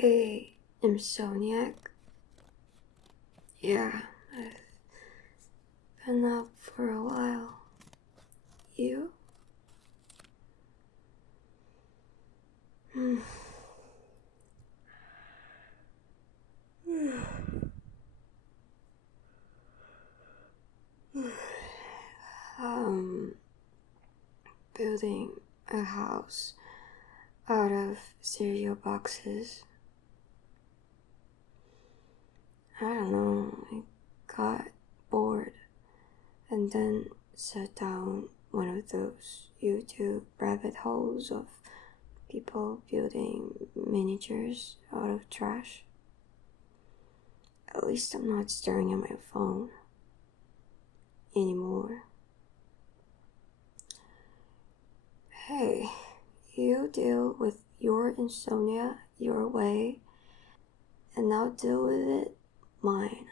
Hey, insomniac. Yeah, I've been up for a while. You? um, Building a house out of cereal boxes. I don't know, I got bored and then sat down one of those YouTube rabbit holes of people building miniatures out of trash. At least I'm not staring at my phone anymore. Hey, you deal with your insomnia your way, and I'll deal with it mine.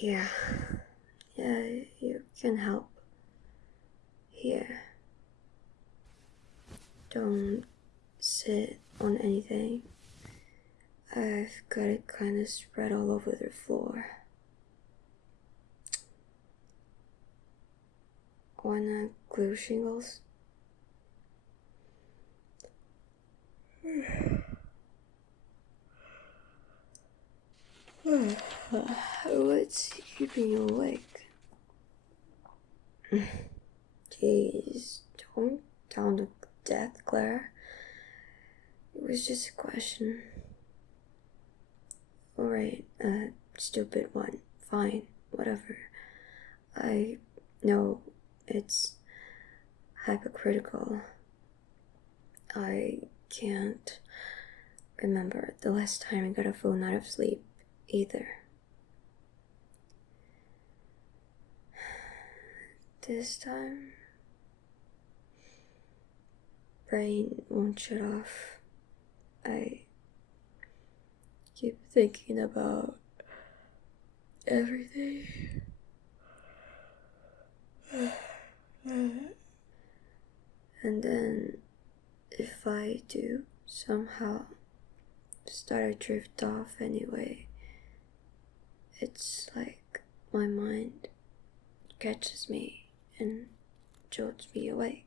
Yeah, you can help. Here. Don't sit on anything. I've got it kinda spread all over the floor. Wanna glue shingles? What's keeping you awake? Jeez, don't sound like death, Claire. It was just a question. Alright, stupid one. Fine, whatever. I know it's hypocritical. I can't remember the last time I got a full night of sleep either. This time, brain won't shut off. I keep thinking about everything. And then, if I do somehow start to drift off anyway, it's like my mind catches me and jolts me awake.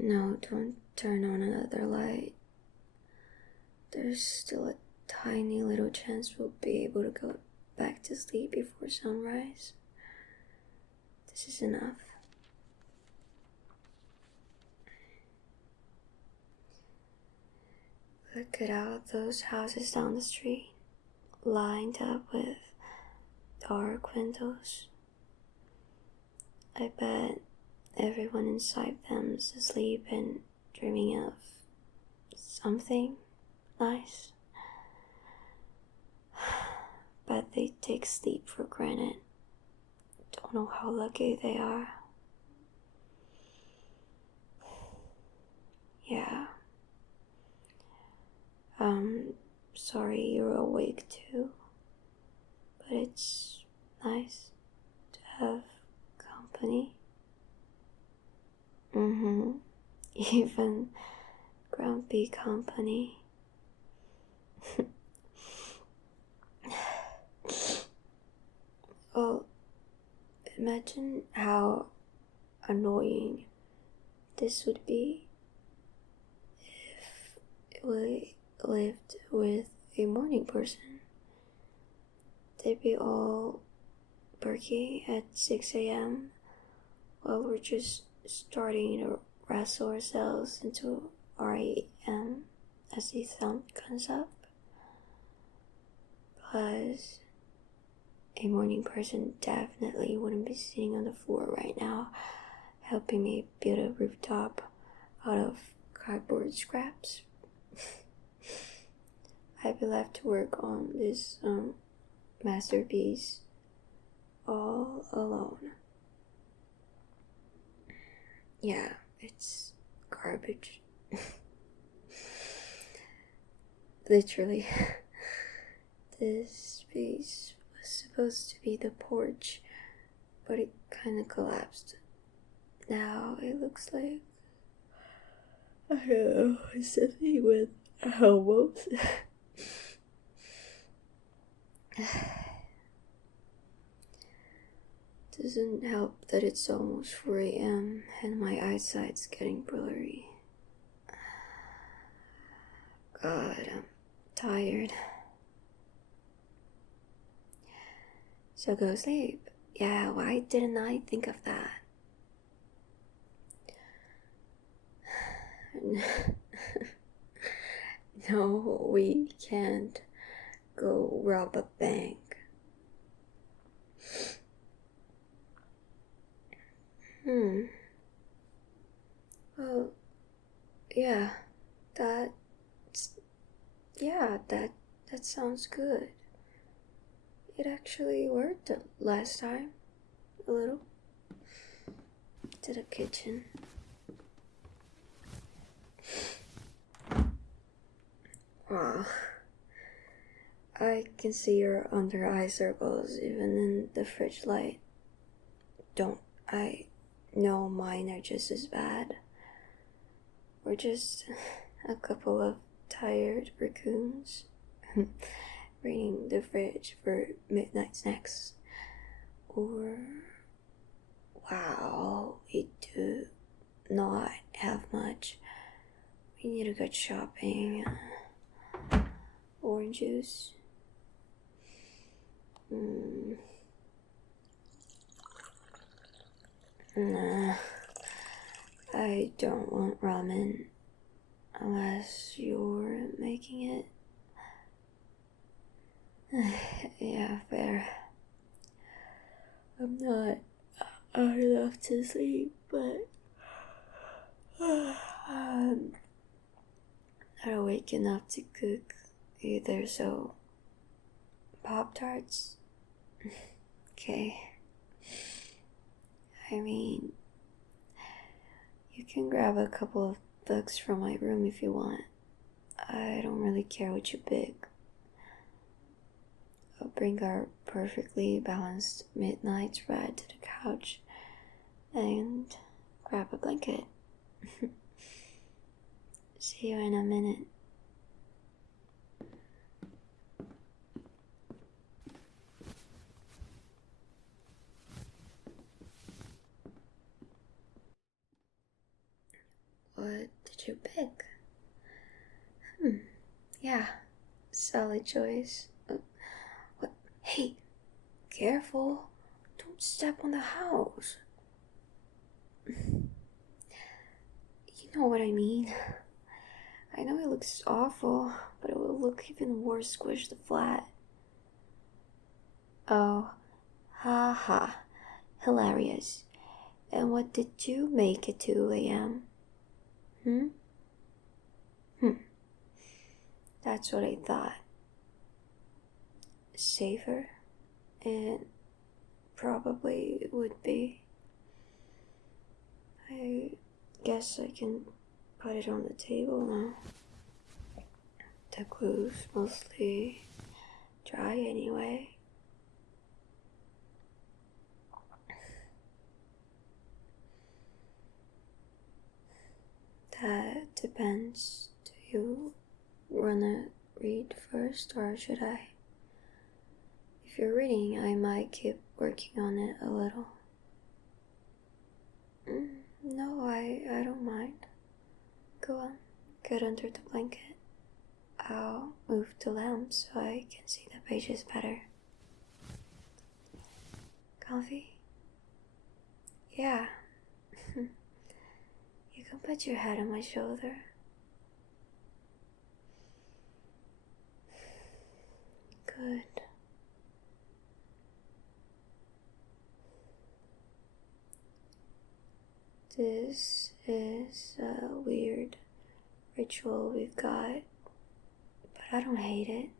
No, don't turn on another light. There's still a tiny little chance we'll be able to go back to sleep before sunrise. This is enough. Look at all those houses down the street, lined up with dark windows. I bet everyone inside them is asleep and dreaming of something nice. But they take sleep for granted. Don't know how lucky they are. Yeah. Sorry you're awake too. But it's nice to have company. Even grumpy company. Well, imagine how annoying this would be if we lived with a morning person. They'd be all perky at 6 a.m. while we're just starting to wrestle ourselves into REM as the sun comes up. Plus, a morning person definitely wouldn't be sitting on the floor right now helping me build a rooftop out of cardboard scraps. I'd be left to work on this masterpiece all alone. Yeah, it's garbage. literally. This space was supposed to be the porch, but it kind of collapsed. Now it looks like I don't know, something with elbows. Doesn't help that it's almost 4 a.m. and my eyesight's getting blurry. God, I'm tired. So go sleep. Yeah, why didn't I think of that? No, we can't go rob a bank. Well, yeah, that sounds good. It actually worked last time, a little. To the kitchen. Wow. I can see your under eye circles even in the fridge light. Don't I know mine are just as bad. We're just a couple of tired raccoons raiding the fridge for midnight snacks. Or, wow, we do not have much. We need to go shopping. Orange juice. Nah, I don't want ramen unless you're making it. Yeah, fair. I'm not hard enough to sleep, but I'm not awake enough to cook either, so Pop-Tarts? Okay. I mean, you can grab a couple of books from my room if you want. I don't really care what you pick. I'll bring our perfectly balanced midnight ride to the couch and grab a blanket. See you in a minute. What did you pick? Yeah, solid choice. What? Hey, careful. Don't step on the house. You know what I mean. I know it looks awful, but it will look even worse squished flat. Oh, ha ha. Hilarious. And what did you make at 2 a.m.? That's what I thought. Safer? It probably would be. I guess I can put it on the table now. The glue's mostly dry anyway. That depends. Do you wanna read first, or should I? If you're reading, I might keep working on it a little. No, I don't mind. Go on, get under the blanket. I'll move the lamp so I can see the pages better. Comfy? Yeah. You can put your head on my shoulder. Good. This is a weird ritual we've got, but I don't hate it.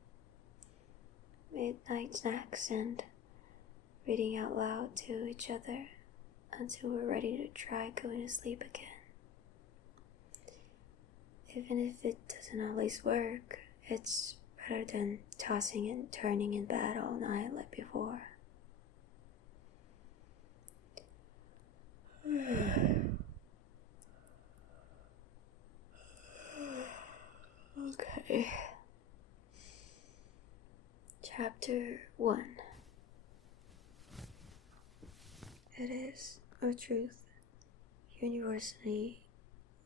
Midnight snacks and reading out loud to each other until we're ready to try going to sleep again. Even if it doesn't always work, It's better than tossing and turning in bed all night like before. Okay. Chapter 1. It is a truth universally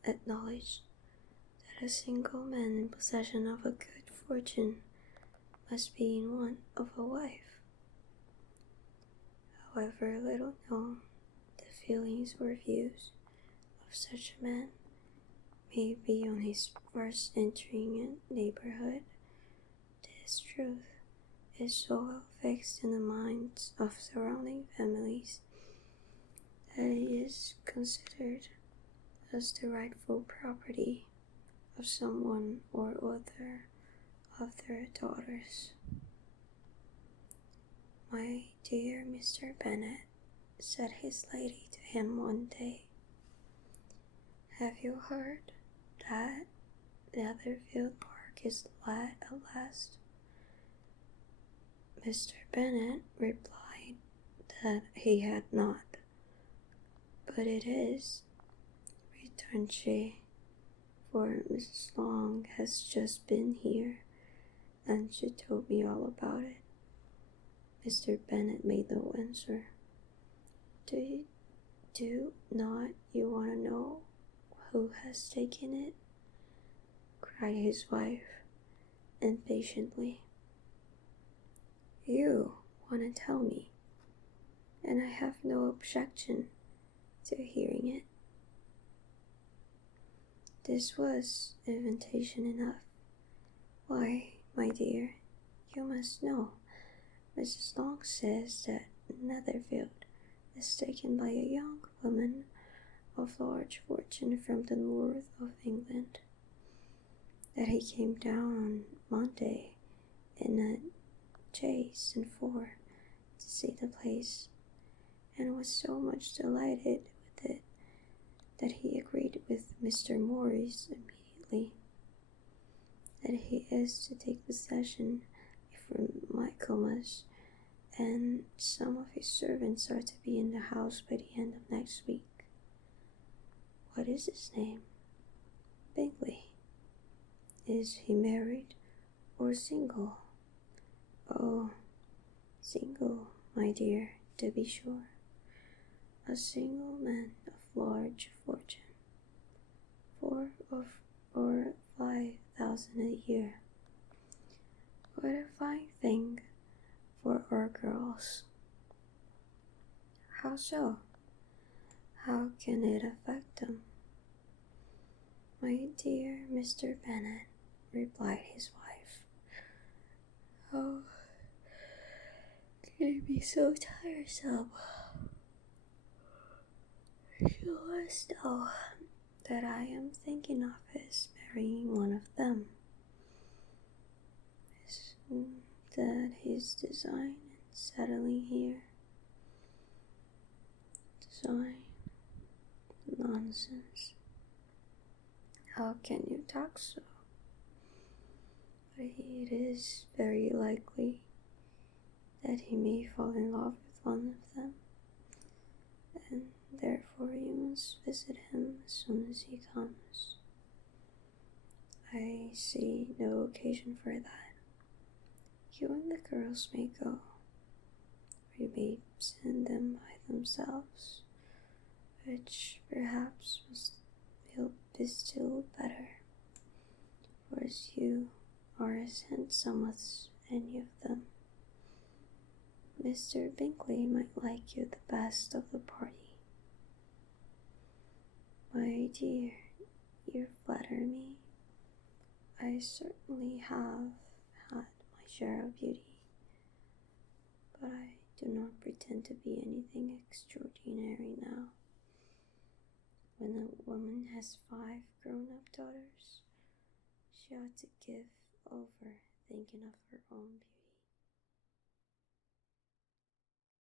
acknowledged that a single man in possession of a good fortune must be in want of a wife. However little known the feelings or views of such a man may be on his first entering a neighborhood, this truth is so well fixed in the minds of surrounding families that it is considered as the rightful property of someone or other of their daughters. "My dear Mr. Bennet," said his lady to him one day, "have you heard that Netherfield Park is let at last?" Mr. Bennet replied that he had not. "But it is," returned she, "for Mrs. Long has just been here, and she told me all about it." Mr. Bennet made no answer. Do not you want to know who has taken it?" cried his wife impatiently. "You want to tell me, and I have no objection to hearing it." This was invitation enough. "Why, my dear, you must know. Mrs. Long says that Netherfield is taken by a young woman of large fortune from the north of England, that he came down on Monday in a chaise and four to see the place, and was so much delighted with it that he agreed with Mr. Morris immediately that he is to take possession before Michaelmas, and some of his servants are to be in the house by the end of next week. What is his name?" "Bingley." "Is he married or single?" "Oh, single, my dear, to be sure. A single man of large fortune, 4 or 5,000 a year. What a fine thing for our girls." "How so? How can it affect them?" "My dear Mr. Bennet," replied his wife, "oh, can it be so tiresome? You must know that I am thinking of his marrying one of them. Isn't that his design in settling here?" "Design? Nonsense. How can you talk so? But it is very likely that he may fall in love with one of them, and therefore you must visit him as soon as he comes." "I see no occasion for that. You and the girls may go, or you may send them by themselves, which perhaps will be still better, for as you are as handsome as any of them, Mr. Bingley might like you the best of the party." "My dear, you flatter me. I certainly have had my share of beauty, but I do not pretend to be anything extraordinary now. When a woman has 5 grown-up daughters, she ought to give over thinking of her own beauty.